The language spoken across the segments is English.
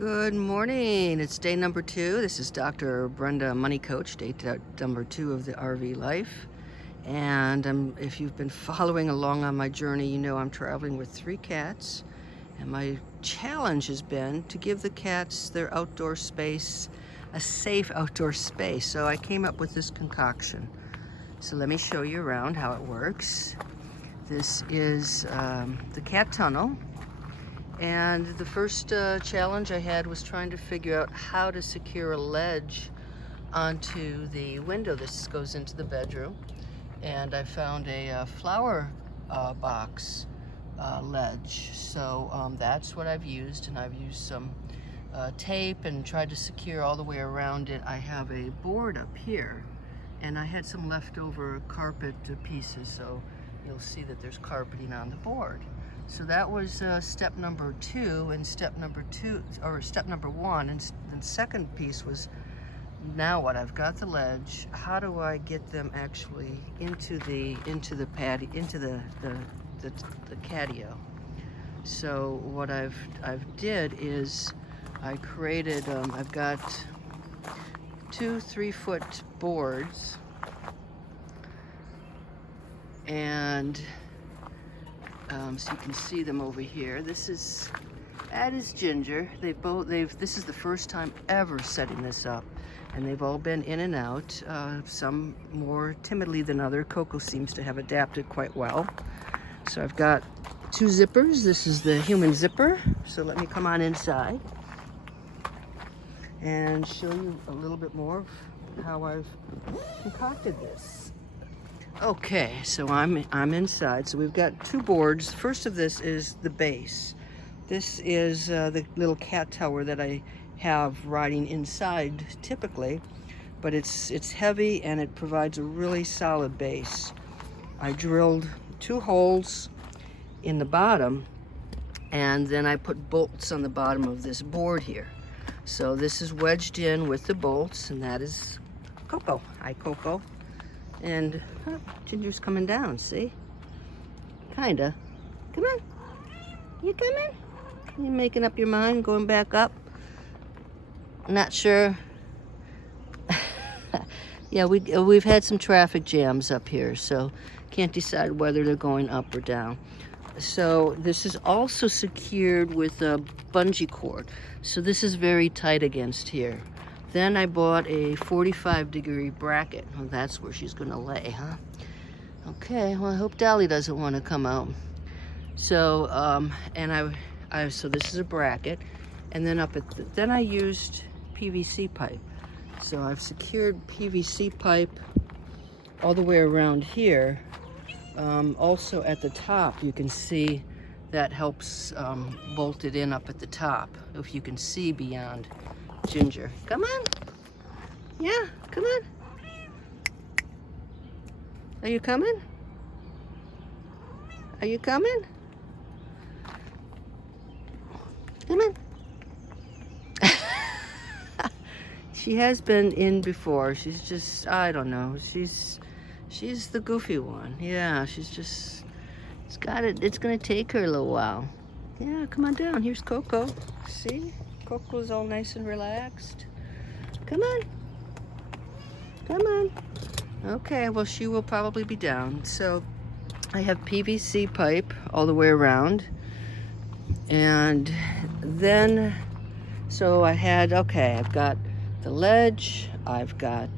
Good morning. It's day number 2. This is Dr. Brenda Money Coach, day number 2 of the RV life. And if you've been following along on my journey, you know I'm traveling with 3 cats. And my challenge has been to give the cats their outdoor space, a safe outdoor space. So I came up with this concoction. So let me show you around how it works. This is the cat tunnel. And the first challenge I had was trying to figure out how to secure a ledge onto the window. This goes into the bedroom. And I found a flower box ledge. So that's what I've used, and I've used some tape and tried to secure all the way around it. I have a board up here, and I had some leftover carpet pieces, so you'll see that there's carpeting on the board. So that was step number 2, and step number 1, and the second piece was, now what? I've got the ledge. How do I get them actually into the patio, into the catio? So what I've did is I created. I've got 2 3-foot boards, and so you can see them over here. That is Ginger. This is the first time ever setting this up, and they've all been in and out, some more timidly than other. Coco seems to have adapted quite well. So I've got 2 zippers. This is the human zipper. So let me come on inside and show you a little bit more of how I've concocted this. Okay, so I'm inside. So we've got 2 boards. First of this is the base. This is the little cat tower that I have riding inside typically, but it's heavy and it provides a really solid base. I drilled 2 holes in the bottom, and then I put bolts on the bottom of this board here. So this is wedged in with the bolts, and that is Coco. Hi, Coco. And Ginger's coming down, see? Kinda. Come on. You coming? You making up your mind, going back up? Not sure. Yeah, we've had some traffic jams up here, so can't decide whether they're going up or down. So this is also secured with a bungee cord. So this is very tight against here. Then I bought a 45-degree bracket. Well, that's where she's gonna lay, huh? Okay, well, I hope Dolly doesn't want to come out. So, so this is a bracket, and then then I used PVC pipe. So I've secured PVC pipe all the way around here. Also at the top, you can see that helps bolt it in up at the top, if you can see beyond Ginger. Come on. Yeah, come on. Are you coming? Are you coming? Come on. She has been in before. She's just, I don't know. She's the goofy one. Yeah, it's gonna take her a little while. Yeah, come on down. Here's Coco. See? Coco's all nice and relaxed. Come on. Come on. Okay, well, she will probably be down. So I have PVC pipe all the way around. And then, so I've got the ledge, I've got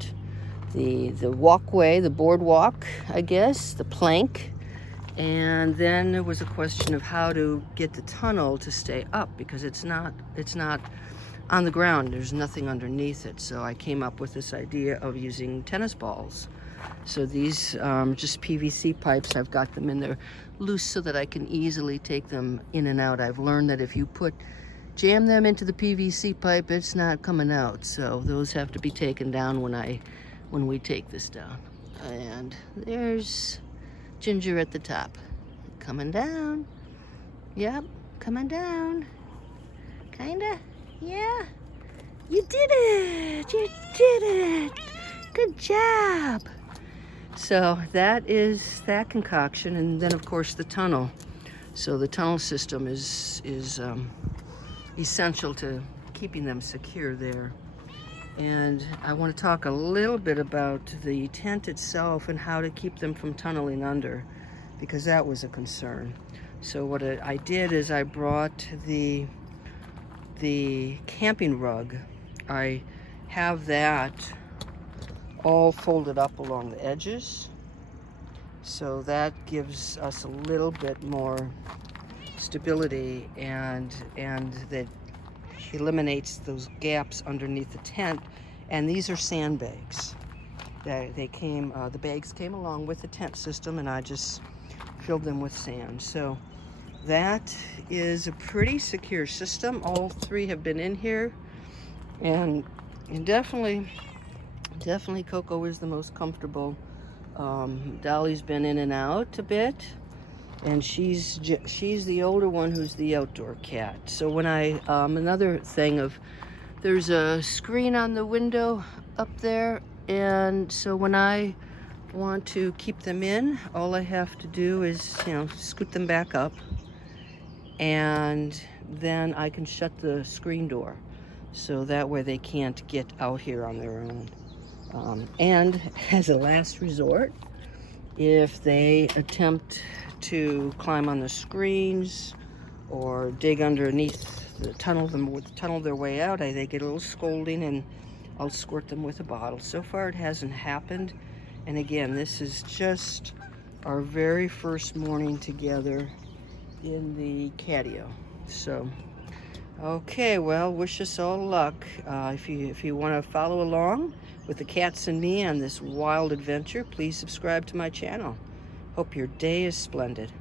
the walkway, the boardwalk, I guess, the plank. And then there was a question of how to get the tunnel to stay up, because it's not on the ground. There's nothing underneath it. So I came up with this idea of using tennis balls. So these just PVC pipes, I've got them in there loose so that I can easily take them in and out. I've learned that if you jam them into the PVC pipe, it's not coming out. So those have to be taken down when we take this down. And there's Ginger at the top. Coming down. Yep, coming down. Kinda. Yeah. You did it! You did it! Good job! So that is that concoction, and then of course the tunnel. So the tunnel system is essential to keeping them secure there. And I want to talk a little bit about the tent itself and how to keep them from tunneling under, because that was a concern. So what I did is I brought the camping rug. I have that all folded up along the edges, so that gives us a little bit more stability, and that eliminates those gaps underneath the tent. And these are sandbags. They came, the bags came along with the tent system, and I just filled them with sand. So that is a pretty secure system. All three have been in here, and definitely Coco is the most comfortable. Dolly's been in and out a bit, and she's the older one who's the outdoor cat. So when I another thing of, there's a screen on the window up there, and so when I want to keep them in, all I have to do is, you know, scoot them back up, and then I can shut the screen door, so that way they can't get out here on their own. And as a last resort, if they attempt to climb on the screens or dig underneath the tunnel their way out, they get a little scolding, and I'll squirt them with a bottle. So far it hasn't happened. And again, this is just our very first morning together in the Catio. So okay, well, wish us all luck. If you want to follow along with the cats and me on this wild adventure, please subscribe to my channel. Hope your day is splendid.